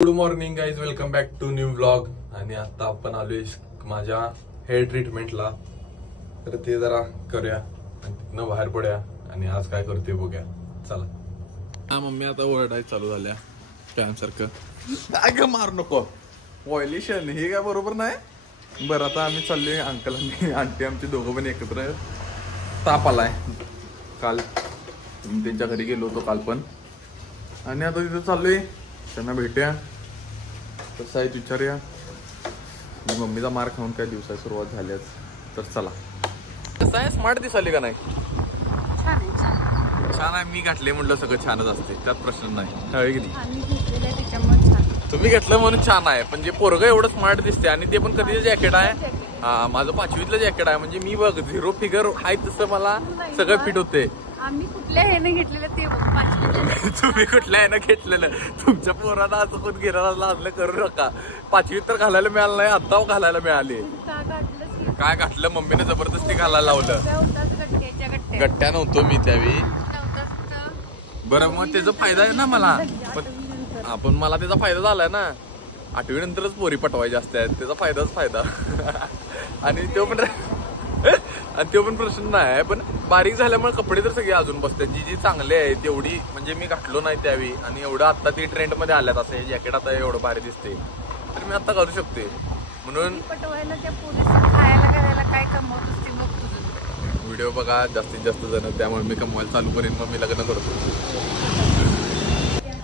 Good morning guys, welcome back to new vlog. आणि आता आपण आलोय माझ्या हेअर ट्रीटमेंटला. तर ते जरा करूया आणि तिथनं बाहेर पडूया आणि आज काय करतोय बघूया. चला. मम्मी आता ओरडाय चालू झाल्या फॅन सारखं. काय मारू नको, पॉल्युशन हे काय बरोबर नाही. बरं आता आम्ही चाललोय, अंकल आणि आंटी आमची दोघं पण एकत्र. ताप आलाय काल, त्यांच्या घरी गेलो होतो काल पण. आणि आता तिथं चाललोय, त्यांना भेटूया, कसं आहे विचारूया. मम्मीचा मार खाऊन काय दिवसाची सुरुवात झाल्याच. तर चला. कसं आहे, स्मार्ट दिसाली का नाही? छान आहे. मी घातले म्हटलं सगळं छानच असते, त्यात प्रश्न नाही. तुम्ही घेतलं म्हणून छान आहे. म्हणजे पोरगं एवढं स्मार्ट दिसते. आणि ते पण कधीचं जॅकेट आहे? हा, माझं 5वीतलं जॅकेट आहे. म्हणजे मी बघ 0 फिगर आहे तसं मला सगळं फिट होते. आम्ही कुठल्या ह्याने घेतलेलं ते तुम्ही कुठल्या ह्यानं घेतलेलं? तुमच्या पोराला असं कोण गेला असलं करू नका. 5वीत तर घालायला मिळालं नाही, आता घालायला मिळाले. काय घातलं? मम्मीने जबरदस्ती घालायला लावलं. गट्ट्या नव्हतो मी त्यावेळी. बरं, मग त्याचा फायदा आहे ना मला. आपण मला त्याचा फायदा झालाय ना. 8वी नंतरच पोरी पटवायच्या असतात, त्याचा फायदाच फायदा. आणि तो पण प्रश्न नाही. पण बारीक झाल्यामुळे कपडे तर सगळे अजून बसतात. जी चांगले आहे तेवढी म्हणजे मी घातलो नाही त्यावेळी. आणि एवढं आता ते ट्रेंड मध्ये आल्यात, असं हे जॅकेट आता एवढं भारी दिसते, तर मी आता करू शकते. म्हणून पटवायला त्या पोरीला खायला करायला काय कमवतोस ते बघ तुझं. व्हिडिओ बघा जास्तीत जास्त जण, त्यामुळे मी कमवायला चालू करेन. मग मी लग्न करतो.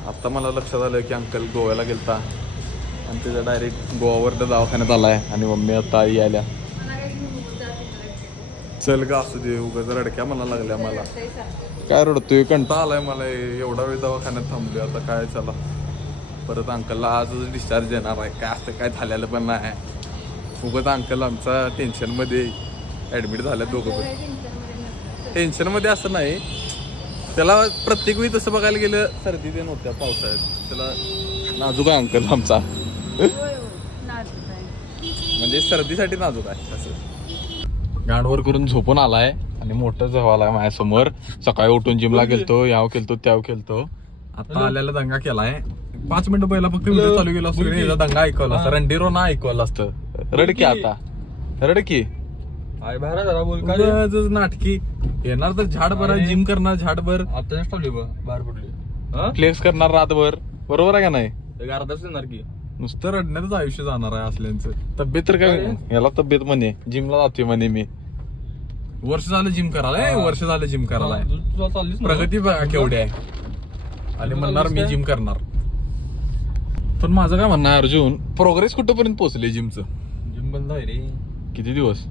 आता मला लक्षात आलं की अंकल गोव्याला गेलता आणि त्याचा डायरेक्ट गोवावर दवाखान्यात आलाय. आणि मम्मी आता आई आल्या. चल का असू दे, उगाच रडक्या मला लागल्या. मला काय रडतोय, कंटाळा आलाय मला. एवढा वेळ दवाखान्यात थांबलोय, आता काय. चला परत अंकलला आजच डिस्चार्ज देणार आहे. काय असतं काय झालेलं पण नाही. उगाच अंकल आमचा टेन्शनमध्ये ऍडमिट झाल्या दोघं पण. टेन्शनमध्ये असं नाही, त्याला प्रत्येक वेळी तसं बघायला गेलं सर्दी ते नव्हत्या पावसाळ्यात. त्याला नाजूक आहे अंकल आमचा. म्हणजे सर्दीसाठी नाजूक आहे असं. गांडवर करून झोपून आलाय आणि मोठं जवाला माझ्यासमोर. सकाळी उठून जिमला गेलतो, याव केलतो त्याव केलतो. आता आल्याला दंगा केलाय. 5 मिनिटं पहिला फक्त व्हिडिओ चालू केला असतो, याचा दंगा ऐकवला असतं. रणडीरो ना ऐकवलं असतं. रडकी आता रडकी नाटकी येणार तर झाडभर जिम करणार, झाडभर आता बाहेर पडली फ्लेक्स करणार रातभर. बरोबर आहे का नाही? अर्धाच येणार की नुसतं रडण्यातच आयुष्य जाणार आहे असल्यांचं. तब्येत तर काय, याला तब्येत म्हणे. जिमला जातोय म्हणे मी. वर्ष झालं जिम करायला, वर्ष झालं जिम करायला. प्रगती बघा केवढी आहे. आणि म्हणणार मी जिम करणार. पण माझं काय म्हणणं आहे अर्जुन, प्रोग्रेस कुठपर्यंत पोहोचले जिमचं? जिम बंद आहे रे. किती दिवस?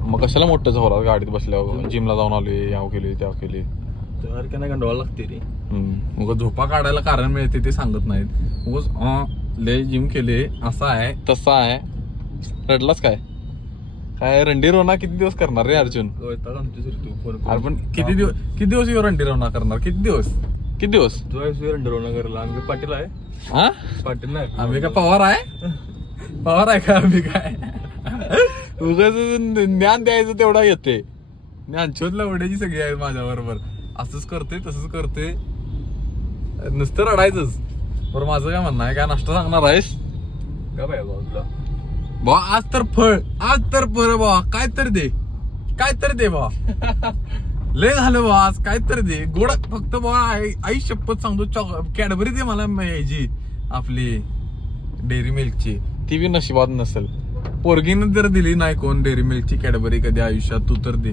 मग कशाला मोठं झालं गाडीत बसल्यावर? जिमला जाऊन आलोय, याव केली त्याव केली. तर काय नाही गंडवायला लागते रे. मग झोपा काढायला कारण मिळते ते सांगत नाहीत. उगाच लय जिम केले, असं आहे तसं आहे. रडलाच काय? काय रंडी रोना किती दिवस करणार रे अर्जुन? अरे पण किती दिवस रंडी रोना करणार? किती दिवस तू रंडी रोना करायला? आम्ही पाटील आहे. हा, पाटील नाही. आम्ही काय पवार आहे का? आम्ही काय उगाच ज्ञान द्यायचं तेवढा येते. ज्ञान शोधला उड्याची सगळी आहे माझ्या बरोबर. असंच करते तसंच करते, नुसतं रडायचंच. बरं माझं काय म्हणणं आहे, काय नाश्ता सांगणार आहेस का बाय तुला? बा आज तर फळ बा, काय तर दे बा. लय झालं बा, आज काय तर दे गोड. फक्त बा आई शपथ सांगतो, कॅडबरी दे मला यायची आपली डेअरी मिल्कची. ती बी नशिबात नसेल. पोरगीनं जर दिली नाही कोण डेअरी मिल्कची कॅडबरी कधी आयुष्यात, तू तर दे.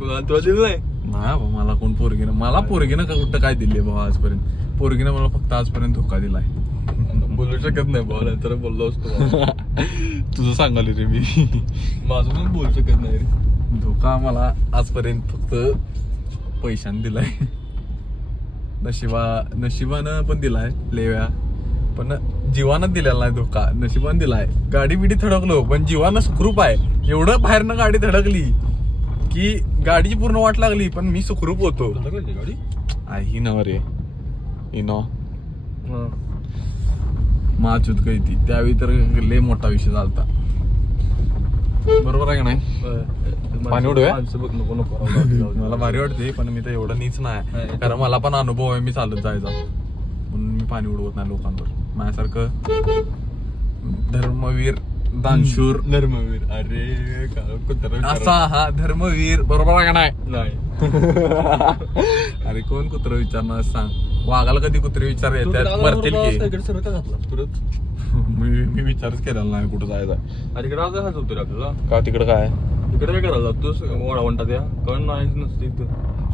तुला दिलं नाही नाही मला कोण पोरगीनं. मला पोरगीनं कुठं काय दिले बाबा आजपर्यंत? पोरगीनं मला फक्त आजपर्यंत धोका दिलाय. बोलू शकत नाही भाऊ, नंतर बोललो असतो. तुझं सांगाल रे मी. माझं पण बोलू शकत नाही रे. धोका मला आजपर्यंत फक्त पैशाने दिलाय. नशिबानं पण दिलाय लेव्या, पण जीवानं दिलेला नाही धोका. नशिबानं दिलाय. गाडी बिडी थडकलो पण जीवानं सुखरूप आहे. एवढं बाहेरनं गाडी थडकली की गाडीची पूर्ण वाट लागली, पण मी सुखरूप होतो. गाडी ही नव रे, ही नव माचूत काही ती. त्यावेळी तर लय मोठा विषय झालता. बरोबर आहे का नाही? पाणी उडूया. मला भारी वाटते, पण मी तर एवढं नीच नाही. कारण मला पण अनुभव आहे मी चालत जायचा. म्हणून मी पाणी उडवत नाही लोकांवर. माझ्यासारखं धर्मवीर दानशूर धर्मवीर. अरे कुत्रा असा हा धर्मवीर बरोबर आहे का नाही? नाही. अरे कोण कुत्र विचारणार सांग? वाघाला कधी कुत्रे विचार येतात मरतील की? सर का घातला परत? मी विचारच केलेला नाही कुठं जायचा. अरे तिकडे आज जायचं होतं रे आपल्याला. का तिकडं काय तिकडे काय करायला जातोस वाळवंटात त्या कण नाही नसते इथं.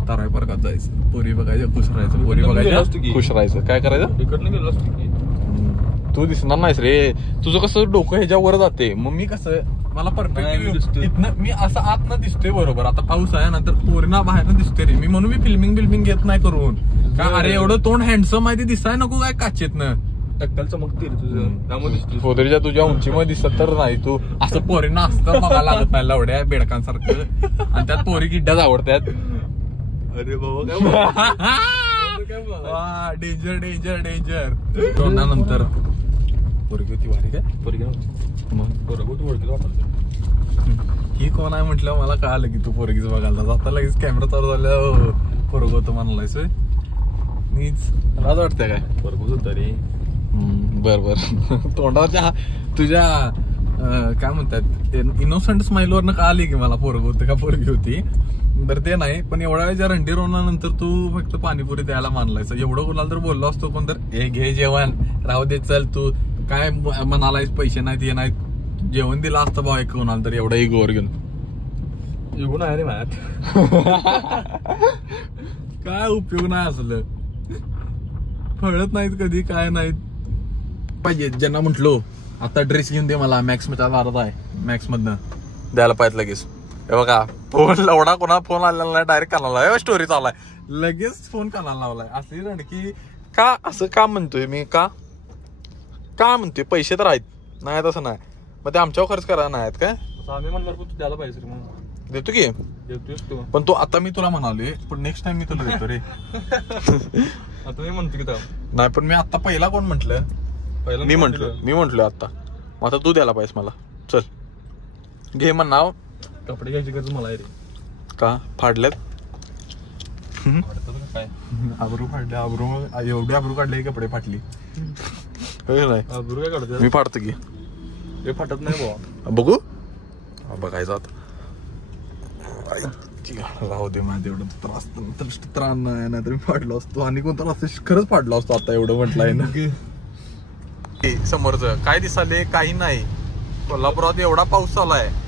ताराय पार्कात जायचं, पोरी बघायचं, खुश राहायचं. पोरी बघायचं, खुश राहायचं. काय करायचं? तिकडनं गेलो असतो की. तू दिसणार नाहीस रे. तुझं कसं डोकं ह्याच्यावर जाते, मग मी कसं मला नाही, मी परफेक्ट दिसतोय. इथनं मी असं आतनं दिसतोय बरोबर. आता पाऊस आहे ना तर पोरीना बाहेरनं दिसते रे मी, म्हणून मी फिल्मिंग घेत नाही करून. का अरे एवढं तोंड हँडसम आहे ते दिसाय नको काय काचेतनं. टक्कल चमकते रे तुझं त्यामुळे दिसतो. पोरीच्या तुझ्या उंचीमध्ये दिसत तर नाही. तू असं पोरींना असतं बघायला लागत नाही लवड्या बेडकांसारखं. आणि त्यात पोरी गिड्ड्याच आवडतात. अरे बाबा डेंजर डेंजर डेंजर. तोंडानंतर पोरगी होती भारी काय? मग ही कोण आहे म्हटलं मला कळालं की तू पोरगीच बघायला. आता लगेच कॅमेरा चालू झाल्या पोरग होतो म्हणालायस मीच लाज वाटते काय? पोरगोत होता रे. बर तोंडाच्या तुझ्या काय म्हणतात इनोसंट स्माइल वरनं कळाली की मला पोरग होतं का पोरगी होती. बरं ते नाही, पण एवढ्या वेळेच्या रंडी रोवल्यानंतर तू फक्त पाणीपुरी द्यायला मानलायस. एवढं कोणाला तर बोललो असतो कोण तर हे घे जेवण राहू दे चल तू काय म्हणालायस पैसे नाहीत हे नाहीत जेवण दिलं असतं भाऊ एक कोणाला तर एवढा इगोवर घेऊन. येऊन आहे रे माझ्यात. काय उपयोग नाही असलं, फळत नाहीत कधी काय नाहीत पाहिजे. ज्यांना म्हटलो आता ड्रेस घेऊन दे मला मॅक्स मध्ये वारत आहे मॅक्स मधनं द्यायला पाहिजे लगेच. हे बघा फोन लवडा कोणा फोन आलेला नाही डायरेक्ट कानाला स्टोरी चाललाय लगेच फोन कानाला लावलाय. असली रणकी का असं का म्हणतोय मी? का म्हणतोय? पैसे तर आहेत नाही तसं नाही, मग ते आमच्यावर खर्च करायला नाही आहेत काय? आम्ही म्हणणार तू द्यायला पाहिजे रे मग देतो की. देतोयस तू. पण तो आता मी तुला म्हणालोय पण नेक्स्ट टाइम मी तुला देतो रे. आता मी म्हणतो की नाही पण मी आता पहिला कोण म्हंटल? पहिला मी म्हंटलो आता. मग आता तू द्यायला पाहिजे मला. चल घे म्हण नाव. कपडे घ्यायची गरज मला आहे रे. का फाडल्यात? काय आबरू फाडले, आबरू एवढी आबरू काढले कपडे फाटली नाही. आबरू काय काढतो मी फाडतो की. हे फाटत नाही बाबा. बघू बघायचं आता. राहू दे माझं एवढं त्रास त्रास नाही तर मी फाडलो असतो आणि कोणता असं खरंच फाडलो असतो आता एवढं म्हटलंय ना. समोरच काय दिसाले काही नाही. कोल्हापुरात एवढा पाऊस चालू आहे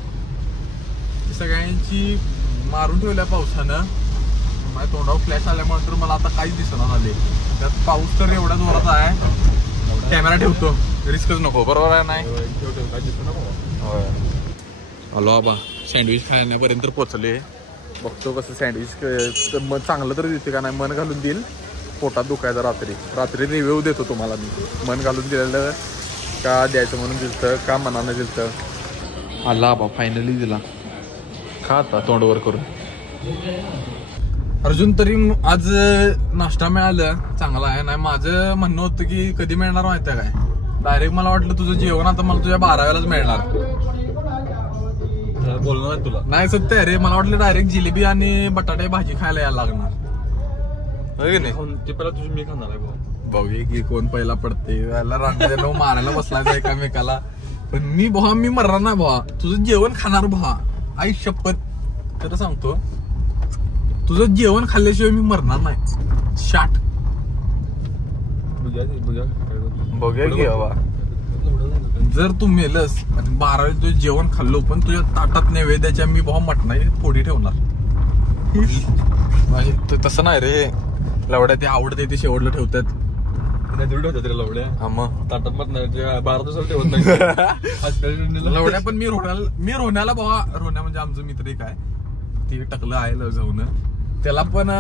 सगळ्यांची मारून ठेवल्या पावसानं. माझ्या तोंडावर फ्लॅश आल्यामुळे तर मला आता काहीच दिसणार आले. त्यात पाऊस तर एवढ्या जोरात आहे. कॅमेरा ठेवतो रिस्कच नको बरोबर आहे नाही? काय दिसतो ना बाबा. हॅलो बाबा सँडविच खाण्यापर्यंत पोचले. बघतो कसं सँडविच मग चांगलं तर दिसते का नाही. मन घालून देईल पोटात दुखायचं रात्री रिव्ह्यू देतो तुम्हाला मी. मन घालून दिलेलं का द्यायचं म्हणून दिलतं का मनानं दिलतं. आला बाबा फायनली दिला. खा आता तोंडवर करून. अर्जुन तरी आज नाश्ता मिळालं चांगला आहे. नाही माझं म्हणणं होतं की कधी मिळणार माहिती आहे काय? डायरेक्ट मला वाटलं तुझं जेवण आता मला तुझ्या 12व्यालाच मिळणार. बोलणार तुला नाही सत्य रे मला वाटलं डायरेक्ट जिलेबी आणि बटाटे भाजी खायला यायला लागणार. ते पहिला तुझी मी खाणार आहे बाबा. बघूया की कोण पहिला पडते. रांगेला मारायला बसलायचा एकामेकाला. पण मी मरणार नाही भावा. तुझं जेवण खाणार भावा. आई शपथ खरं सांगतो तुझं जेवण खाल्ल्याशिवाय मी मरणार नाही. शाट बघूया की बाबा. जर तू मेलस 12 तुझं जेवण खाल्लो पण तुझ्या ताटात नैवेद्याच्या मी भाऊ मटणाची फोडी ठेवणार. तसं नाही रे लवड्या ते आवडते ते शेवटला ठेवतात. लवड्या हा मग ताटात मत नाही 12 दिवसाला ठेवत नाही. लवड्या पण मी रोण्याला भावा. रोण्या म्हणजे आमचं मित्र एक आहे ते टकलं आहे जाऊन. त्याला पण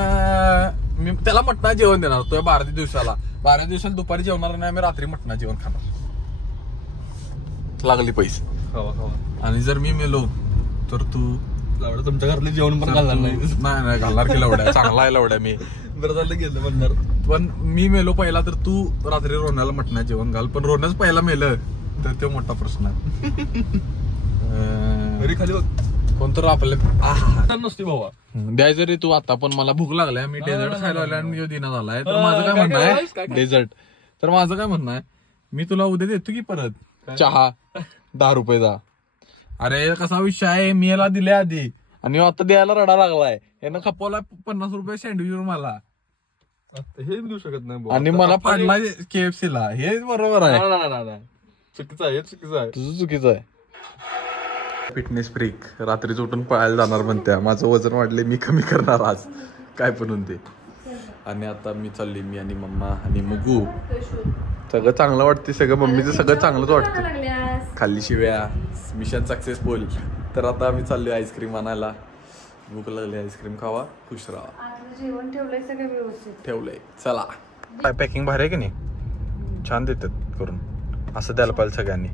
मी त्याला मटणा जेवण देणार तो 12 दिवसाला. 12 दिवसाला दुपारी जेवणार नाही आम्ही रात्री मटणा जेवण खाणार. लागली पैसे खावा. आणि जर मी मेलो तर तू लवड्या तुमच्या घरातले जेवण पण घालणार नाही घालणार की लवड्या. चांगला आहे लवड्या मी. बरं झालं गेलं म्हणणार. पण मी मेलो पहिला तर तू रात्री रोण्याला मटणा जेवण घाल. पण रोण्याच पहिला मेलं तर तो मोठा प्रश्न आहे. घरी खाली बघ कोणतर आपल्या नसते भावा. द्यायचं रे तू आता. पण मला भूक लागलाय. मी डेझर्ट खायला आलोय आणि मी दिना झालाय. तर माझं काय म्हणणं आहे डेझर्ट तर माझं काय म्हणणं आहे, मी तुला उद्या देतो की परत चहा 10 रुपयेचा. अरे कसा विषय आहे, मी याला दिले आधी आणि आता द्यायला रडा लागलाय. यानं खपवला 50 रुपये सँडविचवर मला हे देऊ शकत नाही आणि मला फाडला KFC ला. हे बरोबर आहे. चुकीचं आहे, चुकीचं आहे. तुझं चुकीचं आहे. फिटनेस फ्रीक रात्रीच उठून पळायला जाणार म्हणत्या. माझं वजन वाढले, मी कमी करणार आज काय पण होते. आणि आता मी चालली, मी आणि मम्मा आणि मुगू. सगळं चांगलं वाटते, सगळं मम्मीचं सगळं चांगलंच वाटतं. खाल्ली शिव्या, मिशन सक्सेसफुल. तर आता आम्ही चाललोय आईस्क्रीम आणायला. भूक लागली, आईस्क्रीम खावा, खुश राहा. जेवण ठेवलंय सगळं व्यवस्थित. ठेवलंय, चला. पॅकिंग भारी आहे की नाही, छान देतात करून. असं द्यायला पाहिजे सगळ्यांनी.